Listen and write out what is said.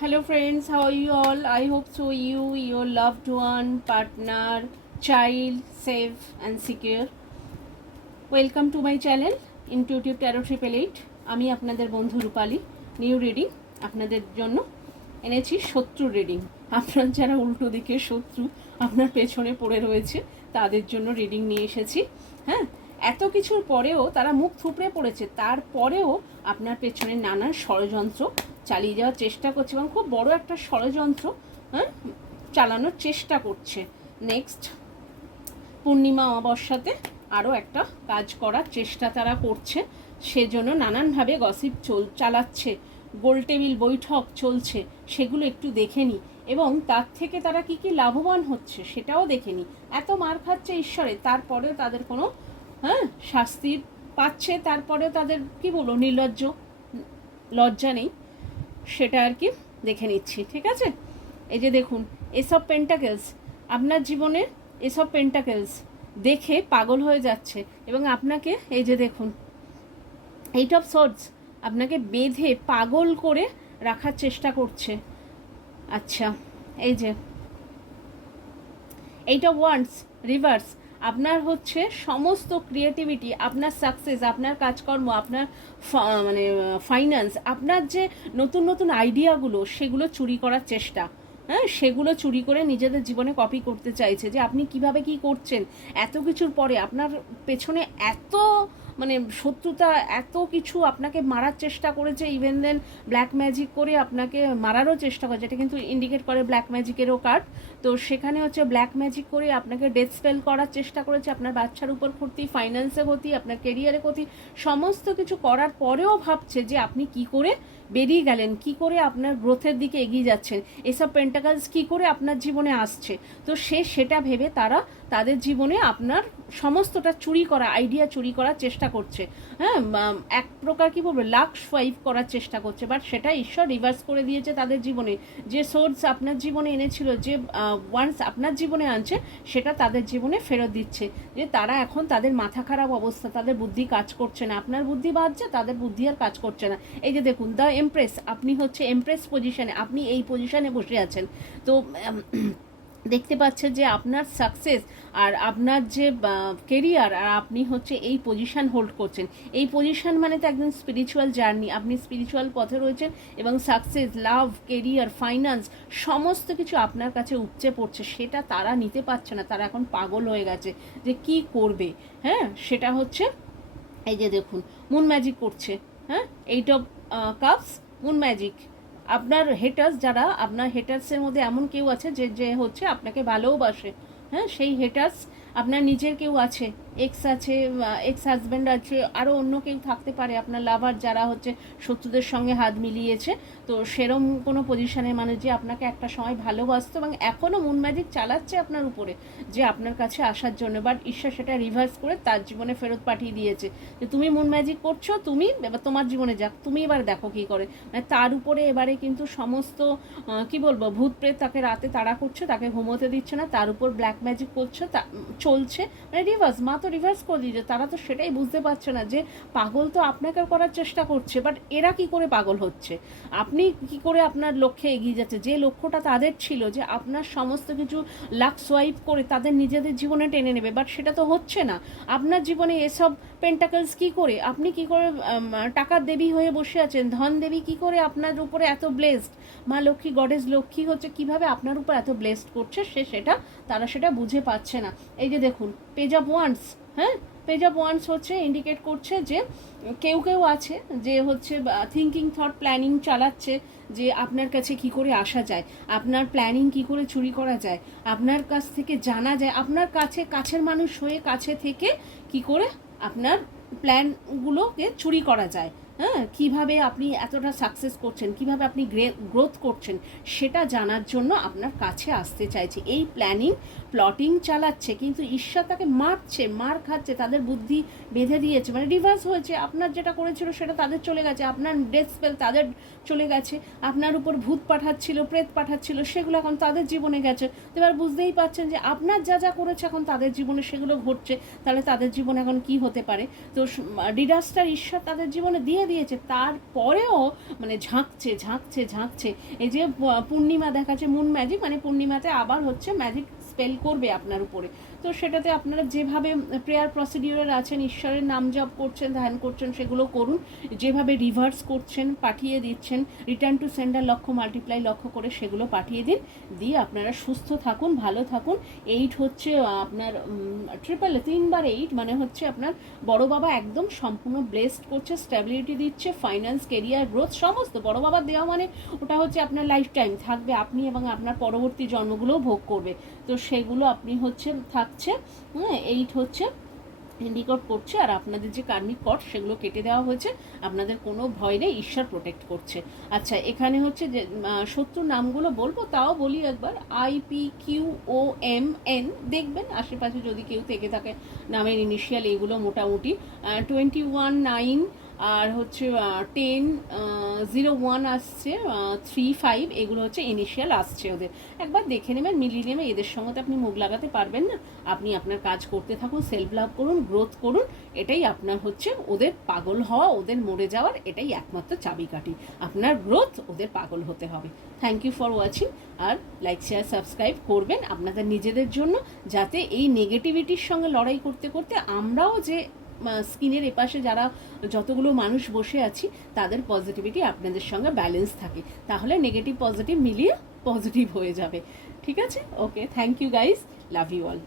Hello friends, how are you all? I hope so you, your loved one, partner, child, safe and secure. Welcome to my channel Intuitive Tarot Triple Eight. আমি আপনাদের বন্ধু রূপালী। New reading আপনাদের জন্য এনেছি শত্রু reading. আপনার যারা উল্টো দিকে শত্রু আপনার পেছনে পড়ে রয়েছে তাদের জন্য রিডিং নিয়ে এসেছি। হ্যাঁ, এত কিছুর পরেও তারা মুখ থুবড়ে পড়েছে, তারপরেও আপনার পেছনে নানান ষড়যন্ত্র চালিয়ে যাওয়ার চেষ্টা করছে এবং খুব বড় একটা ষড়যন্ত্র চালানোর চেষ্টা করছে। নেক্সট পূর্ণিমা অমাবস্যাতে আরও একটা কাজ করার চেষ্টা তারা করছে, সেজন্য নানানভাবে গসিপ চালাচ্ছে, গোলটেবিল বৈঠক চলছে, সেগুলো একটু দেখে নিই এবং তার থেকে তারা কি কি লাভবান হচ্ছে সেটাও দেখে নিই। এত মার খাচ্ছে ঈশ্বরে, তারপরেও তাদের কোনো শাস্তি পাচ্ছে, তারপরেও তাদের কি বলবো নির্লজ্জ, লজ্জা নেই, সেটা আর কি দেখে নিচ্ছি। ঠিক আছে, এই যে দেখুন এসব পেন্টাকেলস আপনার জীবনে, এসব পেন্টাকেলস দেখে পাগল হয়ে যাচ্ছে এবং আপনাকে এই যে দেখুন এইট অফ সোর্ডস আপনাকে বেঁধে পাগল করে রাখার চেষ্টা করছে। আচ্ছা, এই যে এইট অফ ওয়ান্ডস রিভার্স, আপনার হচ্ছে সমস্ত ক্রিয়েটিভিটি, আপনার সাকসেস, আপনার কাজকর্ম, আপনার মানে ফাইন্যান্স, আপনার যে নতুন নতুন আইডিয়াগুলো সেগুলো চুরি করার চেষ্টা, সেগুলো চুরি করে নিজেদের জীবনে কপি করতে চাইছে যে আপনি কিভাবে কি করছেন। এত কিছুর পরে আপনার পেছনে এত মানে শত্রুতা, এত কিছু আপনাকে মারার চেষ্টা করেছে, ইভেন দেন ব্ল্যাক ম্যাজিক করে আপনাকে মারারও চেষ্টা করেছে। এটা কিন্তু ইন্ডিকেট করে ব্ল্যাক ম্যাজিকেরও কার্ড। তো সেখানে হচ্ছে ব্ল্যাক ম্যাজিক করে আপনাকে ডেথ স্পেল করার চেষ্টা করেছে, আপনার বাচ্চার উপর ক্ষতি, ফাইন্যান্সে ক্ষতি, আপনার কেরিয়ারে ক্ষতি, সমস্ত কিছু করার পরেও ভাবছে যে আপনি কি করে বেরিয়ে গেলেন, কি করে আপনার গ্রোথের দিকে এগিয়ে যাচ্ছেন, এসব পেন্টাকালস কি করে আপনার জীবনে আসছে। তো সেটা ভেবে তারা তাদের জীবনে আপনার সমস্তটা চুরি করা, আইডিয়া চুরি করার চেষ্টা করছে। হ্যাঁ, এক প্রকার কী বলবো লাক সোয়াইপ করার চেষ্টা করছে, বাট সেটা ঈশ্বর রিভার্স করে দিয়েছে তাদের জীবনে। যে সোর্স আপনার জীবনে এনেছিল, যে ওয়ান্স আপনার জীবনে আনছে, সেটা তাদের জীবনে ফেরত দিচ্ছে। যে তারা এখন তাদের মাথা খারাপ অবস্থা, তাদের বুদ্ধি কাজ করছে না, আপনার বুদ্ধি বাড়ছে, তাদের বুদ্ধি আর কাজ করছে না। এই যে দেখুন দ্য এমপ্রেস, আপনি হচ্ছে এমপ্রেস পজিশনে, আপনি এই পজিশনে বসে আছেন। তো দেখতে পাচ্ছেন যে আপনার সাকসেস আর আপনার যে কেরিয়ার, আর আপনি হচ্ছে এই পজিশান হোল্ড করছেন। এই পজিশান মানে তো একদম স্পিরিচুয়াল জার্নি, আপনি স্পিরিচুয়াল পথে রয়েছেন এবং সাকসেস, লাভ, কেরিয়ার, ফাইন্যান্স সমস্ত কিছু আপনার কাছে উপচে পড়ছে। সেটা তারা নিতে পারছে না, তারা এখন পাগল হয়ে গেছে যে কি করবে। হ্যাঁ, সেটা হচ্ছে এই যে দেখুন মুন ম্যাজিক করছে। হ্যাঁ, eight of cups, moon magic. আপনার হেটার্স, যারা আপনার হেটার্সের মধ্যে এমন কেউ আছে যে যে হচ্ছে আপনাকে ভালোবাসে, হ্যাঁ, সেই হেটার্স আপনার নিজের কেউ আছে, এক্স আছে, এক্স হাজব্যান্ড আছে, আরও অন্য কেউ থাকতে পারে, আপনার লাভার যারা হচ্ছে শত্রুদের সঙ্গে হাত মিলিয়েছে। তো সেরম কোনো পজিশনে মানে যে আপনাকে একটা সময় ভালোবাসতো এবং এখনও মুন ম্যাজিক চালাচ্ছে আপনার উপরে যে আপনার কাছে আসার জন্য, বাট ঈশ্বর সেটা রিভার্স করে তার জীবনে ফেরত পাঠিয়ে দিয়েছে যে তুমি মুন ম্যাজিক করছো, তুমি এবার তোমার জীবনে যাক, তুমি এবার দেখো কী করে। মানে তার উপরে এবারে কিন্তু সমস্ত কি বলবো ভূত প্রেত তাকে রাতে তাড়া করছে, তাকে ঘুমোতে দিচ্ছে না, তার উপর ব্ল্যাক ম্যাজিক করছে, চলছে, মানে রিভার্স, মা তো রিভার্স করে দিয়েছে। তারা তো সেটাই বুঝতে পারছে না যে পাগল তো আপনাকে করার চেষ্টা করছে, বাট এরা কি করে পাগল হচ্ছে, আপনি কি করে আপনার লক্ষ্যে এগিয়ে যাচ্ছে, যে লক্ষ্যটা তাদের ছিল যে আপনার সমস্ত কিছু লাক সোয়াইপ করে তাদের নিজেদের জীবনে টেনে নেবে, বাট সেটা তো হচ্ছে না। আপনার জীবনে এসব পেন্টাকলস কি করে, আপনি কি করে টাকার দেবী হয়ে বসে আছেন, ধন দেবী কি করে আপনার উপরে এত ব্লেসড, মা লক্ষ্মী, গডেস লক্ষ্মী হচ্ছে কিভাবে আপনার উপর এত ব্লেসড করছে, তারা সেটা বুঝে পাচ্ছে না। এই যে দেখুন পেজ অফ ওয়ান্ডস, হ্যাঁ, পেজ অফ ওয়ান্ডস হচ্ছে ইন্ডিকেট করছে যে কেউ কেউ আছে যে হচ্ছে থিঙ্কিং, থট, প্ল্যানিং চালাচ্ছে যে আপনার কাছে কি করে আসা যায়, আপনার প্ল্যানিং কি করে চুরি করা যায়, আপনার কাছ থেকে জানা যায়, আপনার কাছে কাছের মানুষ হয়ে কাছে থেকে কি করে আপনার প্ল্যানগুলোকে চুরি করা যায়। হ্যাঁ, কীভাবে আপনি এতটা সাকসেস করছেন, কিভাবে আপনি গ্রোথ করছেন, সেটা জানার জন্য আপনার কাছে আসতে চাইছে। এই প্ল্যানিং প্লটিং চালাচ্ছে, কিন্তু ঈশ্বর তাকে মারছে, মার খাচ্ছে, তাদের বুদ্ধি বেঁধে দিয়েছে, মানে রিভার্স হয়েছে। আপনার যেটা করেছিল সেটা তাদের চলে গেছে, আপনার ডেথ স্পেল তাদের চলে গেছে, আপনার উপর ভূত পাঠাচ্ছিল, প্রেত পাঠাচ্ছিল, সেগুলো এখন তাদের জীবনে গেছে। তো এবার বুঝতেই পারছেন যে আপনার যা যা করেছে এখন তাদের জীবনে সেগুলো ঘটছে, তাহলে তাদের জীবনে এখন কি হতে পারে। তো ডিজাস্টার ঈশ্বর তাদের জীবনে দিয়ে দিয়েছে, তারপরেও মানে ঝাঁকছে ঝাঁকছে ঝাঁকছে। এই যে পূর্ণিমা দেখাচ্ছে, মুন ম্যাজিক, মানে পূর্ণিমাতে আবার হচ্ছে ম্যাজিক স্পেল করবে আপনার উপরে। তো সেটাতে আপনারা যেভাবে প্রেয়ার প্রসিডিওর আছেন, ঈশ্বরের নাম জপ করছেন, ধ্যান করছেন, সেগুলো করুন। যেভাবে রিভার্স করছেন, পাঠিয়ে দিচ্ছেন, রিটার্ন টু সেন্ডার লক্ষ্য মাল্টিপ্লাই লক্ষ্য করে সেগুলো পাঠিয়ে দিন। দিয়ে আপনারা সুস্থ থাকুন, ভালো থাকুন। 8 হচ্ছে আপনার ট্রিপল 3 বার 8 মানে হচ্ছে আপনার বড় বাবা একদম সম্পূর্ণ ব্লেসড করছে, স্ট্যাবিলিটি দিচ্ছে, ফাইন্যান্স, কেরিয়ার, গ্রোথ সমস্ত বড় বাবার দেওয়া, মানে ওটা হচ্ছে আপনার লাইফ টাইম থাকবে, আপনি এবং আপনার পরবর্তী জন্মগুলোও ভোগ করবে। তো সেগুলো আপনি হচ্ছে থাকছে। 8 হচ্ছে ইন্ডিকেট করছে, আর আপনাদের যে কার্মিক কট সেগুলো কেটে দেওয়া হয়েছে, আপনাদের কোনো ভয় নেই, ঈশ্বর প্রোটেক্ট করছে। আচ্ছা, এখানে হচ্ছে যে শত্রুর নামগুলো বলবো, তাও বলি একবার। IPQOMN, দেখবেন আশেপাশে যদি কেউ থেকে থাকে নামের ইনিশিয়াল এগুলো মোটামুটি। 21 9 আর হচ্ছে 10 01 আসছে, 35 এগুলো হচ্ছে ইনিশিয়াল আসছে ওদের। একবার দেখে নেবেন, মিলিয়ে নেবেন, এদের সঙ্গে তো আপনি মুখ লাগাতে পারবেন না। আপনি আপনার কাজ করতে থাকুন, সেলফ লাভ করুন, গ্রোথ করুন। এটাই আপনার হচ্ছে ওদের পাগল হওয়া, ওদের মরে যাওয়ার এটাই একমাত্র চাবিকাঠি। আপনার গ্রোথ, ওদের পাগল হতে হবে। Thank you for watching. আর লাইক, শেয়ার, সাবস্ক্রাইব করবেন আপনাদের নিজেদের জন্য, যাতে এই নেগেটিভিটির সঙ্গে লড়াই করতে করতে আমরাও যে স্কিনের এপাশে যারা যতগুলো মানুষ বসে আছি তাদের পজিটিভিটি আপনাদের সঙ্গে ব্যালেন্স থাকে, তাহলে নেগেটিভ পজিটিভ মিলিয়ে পজিটিভ হয়ে যাবে। ঠিক আছে? Okay, thank you guys, love you all.